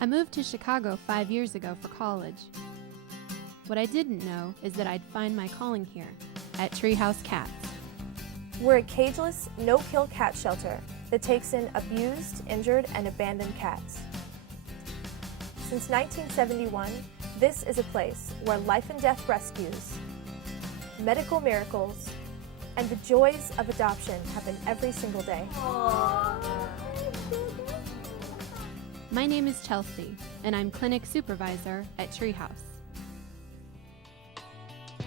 I moved to Chicago 5 years ago for college. What I didn't know is that I'd find my calling here, at Treehouse Cats. We're a cageless, no-kill cat shelter that takes in abused, injured, and abandoned cats. Since 1971, this is a place where life and death rescues, medical miracles, and the joys of adoption happen every single day. My name is Chelsea, and I'm clinic supervisor at Treehouse.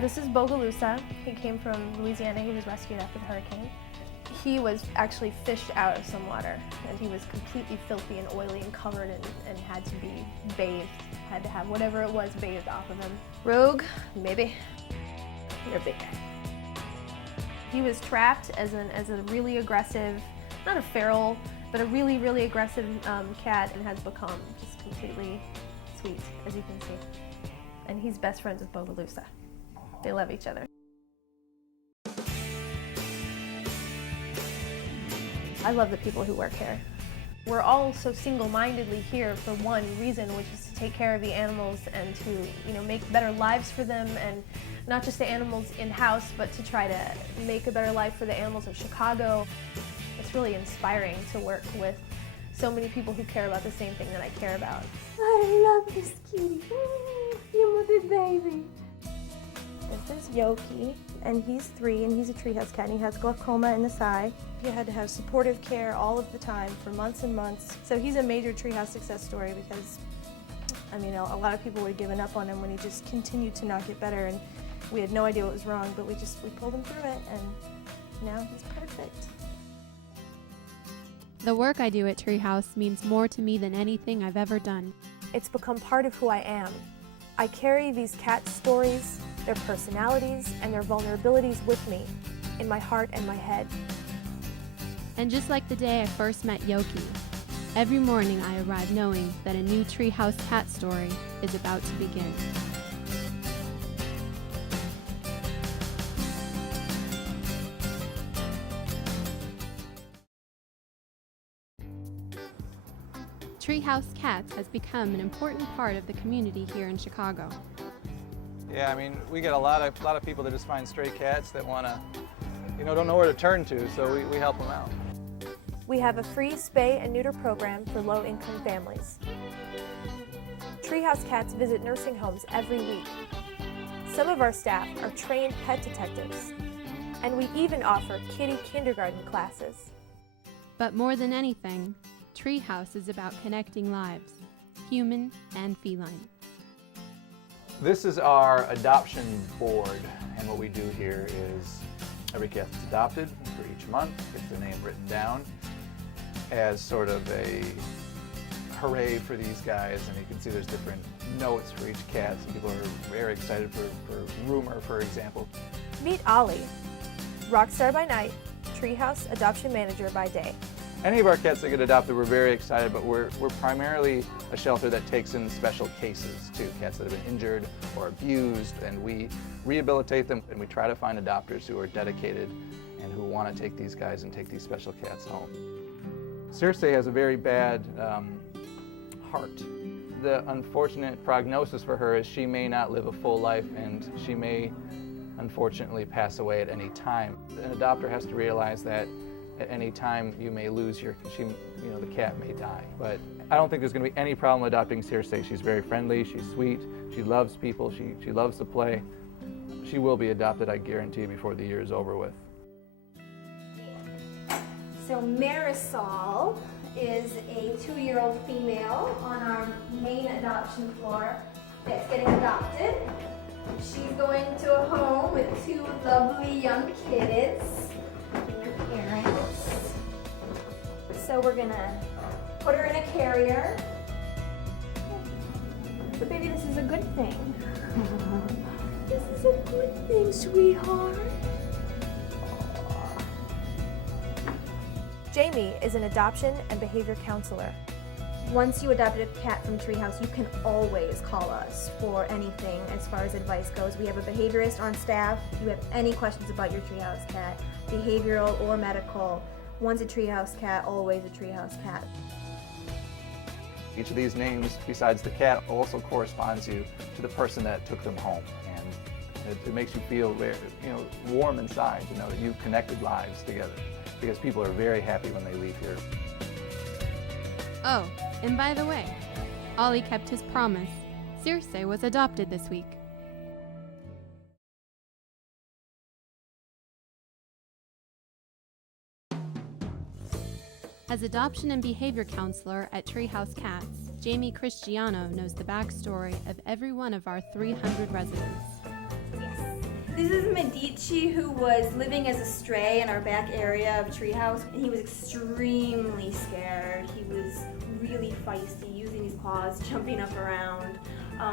This is Bogalusa. He came from Louisiana. He was rescued after the hurricane. He was actually fished out of some water, and he was completely filthy and oily and covered and had to be bathed. Had to have whatever it was bathed off of him. Rogue, maybe. You're a big guy. He was trapped as a really aggressive, not a feral, but a really, really aggressive cat, and has become just completely sweet, as you can see. And he's best friends with Bogalusa. They love each other. I love the people who work here. We're all so single-mindedly here for one reason, which is to take care of the animals and to, make better lives for them, and not just the animals in-house, but to try to make a better life for the animals of Chicago. It's really inspiring to work with so many people who care about the same thing that I care about. I love this kitty. You're my big baby. This is Yoki, and he's 3, and he's a treehouse cat, and he has glaucoma in the eye. He had to have supportive care all of the time for months and months. So he's a major treehouse success story because, a lot of people would have given up on him when he just continued to not get better, and we had no idea what was wrong, but we pulled him through it, and now he's perfect. The work I do at Treehouse means more to me than anything I've ever done. It's become part of who I am. I carry these cat stories, their personalities, and their vulnerabilities with me, in my heart and my head. And just like the day I first met Yoki, every morning I arrive knowing that a new Treehouse cat story is about to begin. Treehouse Cats has become an important part of the community here in Chicago. Yeah, we get a lot of people that just find stray cats that want to, don't know where to turn to, so we help them out. We have a free spay and neuter program for low-income families. Treehouse Cats visit nursing homes every week. Some of our staff are trained pet detectives, and we even offer kitty kindergarten classes. But more than anything, Treehouse is about connecting lives, human and feline. This is our adoption board, and what we do here is every cat that's adopted for each month gets their name written down as sort of a hooray for these guys, and you can see there's different notes for each cat. Some people are very excited for Rumor, for example. Meet Ollie, rockstar by night, Treehouse adoption manager by day. Any of our cats that get adopted, we're very excited, but we're primarily a shelter that takes in special cases too, cats that have been injured or abused, and we rehabilitate them, and we try to find adopters who are dedicated and who want to take these guys and take these special cats home. Circe has a very bad heart. The unfortunate prognosis for her is she may not live a full life, and she may unfortunately pass away at any time. An adopter has to realize that at any time you may lose the cat may die. But I don't think there's going to be any problem adopting Circe. She's very friendly, she's sweet, she loves people, she loves to play. She will be adopted, I guarantee, before the year is over with. So Marisol is a 2-year-old female on our main adoption floor that's getting adopted. She's going to a home with 2 lovely young kids. Parents. So we're gonna put her in a carrier. But baby, this is a good thing. This is a good thing, sweetheart. Jamie is an adoption and behavior counselor. Once you adopted a cat from Treehouse, you can always call us for anything as far as advice goes. We have a behaviorist on staff. If you have any questions about your Treehouse cat, behavioral or medical, once a Treehouse cat, always a Treehouse cat. Each of these names, besides the cat, also corresponds you to the person that took them home. And it makes you feel very, warm inside to know that you've connected lives together, because people are very happy when they leave here. Oh, and by the way, Ollie kept his promise. Circe was adopted this week. As adoption and behavior counselor at Treehouse Cats, Jamie Cristiano knows the backstory of every one of our 300 residents. Yes. This is Medici, who was living as a stray in our back area of Treehouse, and he was extremely scared. He was really feisty, using his claws, jumping up around,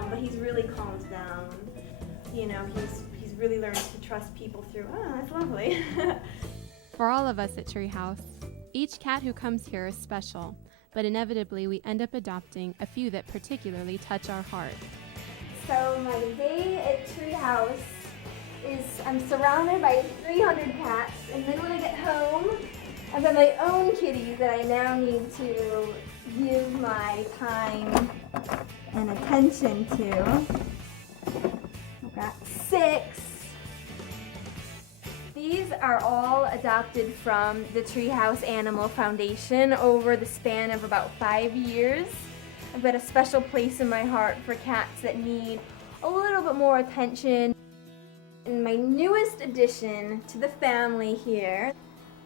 but he's really calmed down. He's really learned to trust people through, that's lovely. For all of us at Treehouse, each cat who comes here is special, but inevitably we end up adopting a few that particularly touch our heart. So my day at Treehouse is I'm surrounded by 300 cats, and then when I get home, I've got my own kitties that I now need to give my time and attention to. I've got 6. These are all adopted from the Treehouse Animal Foundation over the span of about 5 years. I've got a special place in my heart for cats that need a little bit more attention. And my newest addition to the family here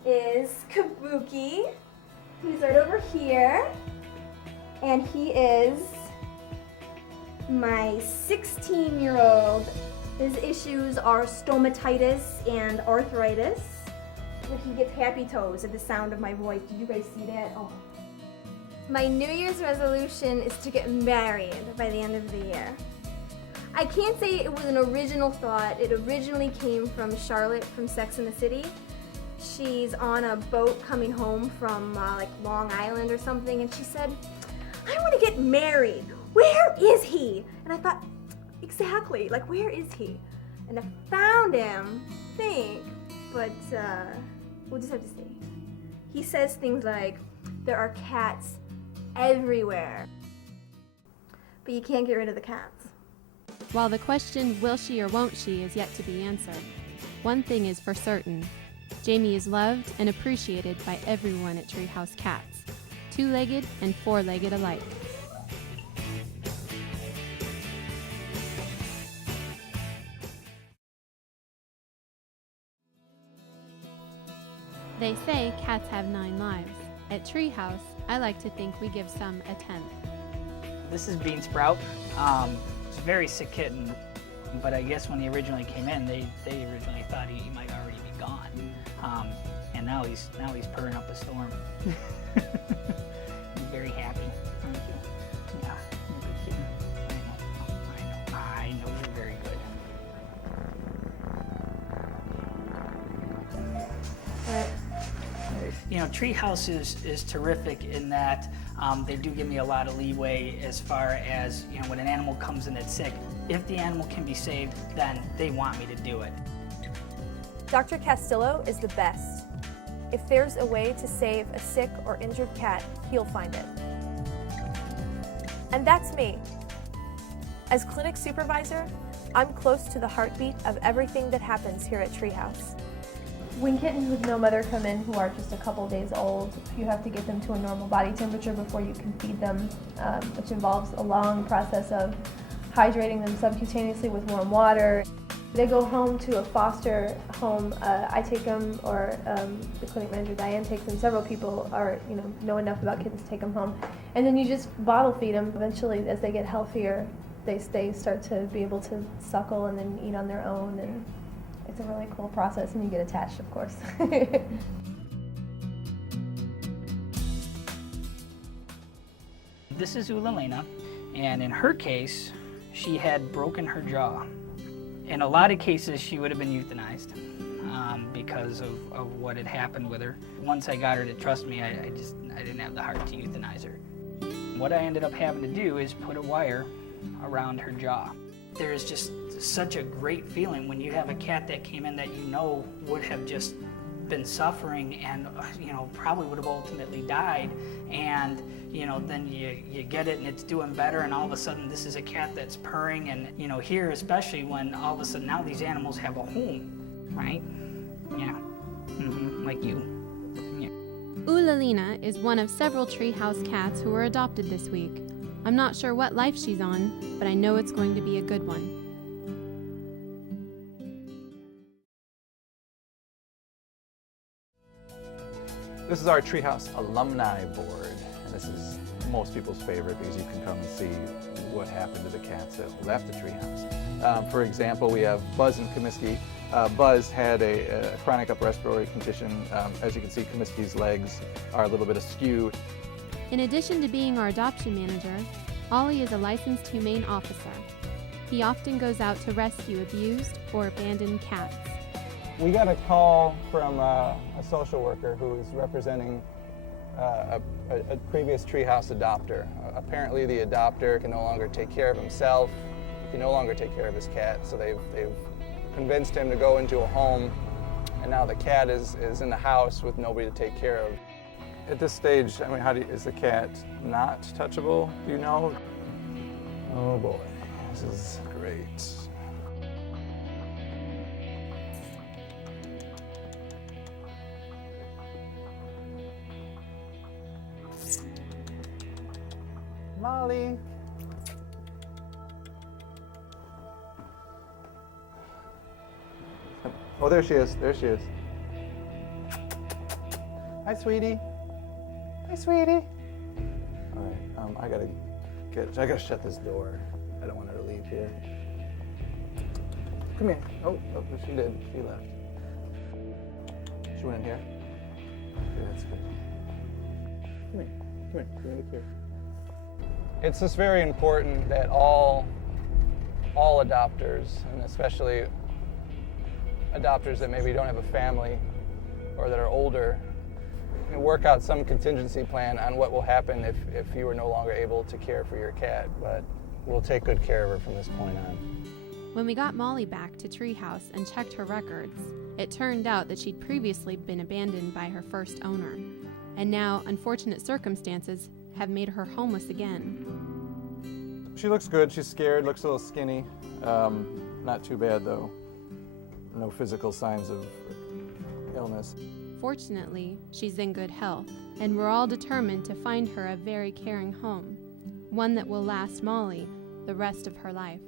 is Kabuki. He's right over here. And he is my 16-year-old. His issues are stomatitis and arthritis. And he gets happy toes at the sound of my voice. Did you guys see that? Oh. My New Year's resolution is to get married by the end of the year. I can't say it was an original thought. It originally came from Charlotte from Sex and the City. She's on a boat coming home from Long Island or something, and she said, I want to get married. Where is he? And I thought, exactly, where is he? And I found him, but we'll just have to see. He says things like, there are cats everywhere, but you can't get rid of the cats. While the question, will she or won't she, is yet to be answered, one thing is for certain. Jamie is loved and appreciated by everyone at Treehouse Cats, 2-legged and 4-legged alike. They say cats have 9 lives. At Treehouse, I like to think we give some a 10th. This is Bean Sprout. It's a very sick kitten, but I guess when he originally came in, they originally thought he might already be gone. And now he's purring up a storm. He's very happy. Thank you. Yeah, you're a good kitten. I know you're very good. Treehouse is terrific in that they do give me a lot of leeway as far as, when an animal comes in that's sick, if the animal can be saved, then they want me to do it. Dr. Castillo is the best. If there's a way to save a sick or injured cat, he'll find it. And that's me. As clinic supervisor, I'm close to the heartbeat of everything that happens here at Treehouse. When kittens with no mother come in who are just a couple days old, you have to get them to a normal body temperature before you can feed them, which involves a long process of hydrating them subcutaneously with warm water. They go home to a foster home. I take them, or the clinic manager Diane takes them. Several people know enough about kittens to take them home, and then you just bottle feed them. Eventually, as they get healthier, they start to be able to suckle and then eat on their own, and it's a really cool process, and you get attached, of course. This is Ulalena, and in her case, she had broken her jaw. In a lot of cases, she would have been euthanized because of what had happened with her. Once I got her to trust me, I didn't have the heart to euthanize her. What I ended up having to do is put a wire around her jaw. There is just such a great feeling when you have a cat that came in that would have just been suffering and, probably would have ultimately died. And, then you get it and it's doing better, and all of a sudden this is a cat that's purring. And, here, especially when all of a sudden now these animals have a home, right? Yeah. Like you. Yeah. Ulalina is one of several treehouse cats who were adopted this week. I'm not sure what life she's on, but I know it's going to be a good one. This is our Treehouse Alumni Board, and this is most people's favorite because you can come and see what happened to the cats that left the treehouse. For example, we have Buzz and Comiskey. Buzz had a chronic upper respiratory condition. As you can see, Comiskey's legs are a little bit askew. In addition to being our adoption manager, Ollie is a licensed humane officer. He often goes out to rescue abused or abandoned cats. We got a call from a social worker who is representing a previous treehouse adopter. Apparently the adopter can no longer take care of himself, he can no longer take care of his cat, so they've convinced him to go into a home, and now the cat is in the house with nobody to take care of. At this stage, I mean, is the cat not touchable, do you know? Oh boy, this is great. Molly. Oh, there she is. There she is. Hi, sweetie. Hi, sweetie. All right. I gotta shut this door. I don't want her to leave here. Come here. Oh, she did. She left. She went in here. Okay, that's good. Come here. Come here. Come in here. It's just very important that all adopters, and especially adopters that maybe don't have a family or that are older, can work out some contingency plan on what will happen if you are no longer able to care for your cat, but we'll take good care of her from this point on. When we got Molly back to Treehouse and checked her records, it turned out that she'd previously been abandoned by her first owner, and now unfortunate circumstances have made her homeless again. She looks good. She's scared, looks a little skinny. Not too bad though. No physical signs of illness. Fortunately, she's in good health, and we're all determined to find her a very caring home, one that will last Molly the rest of her life.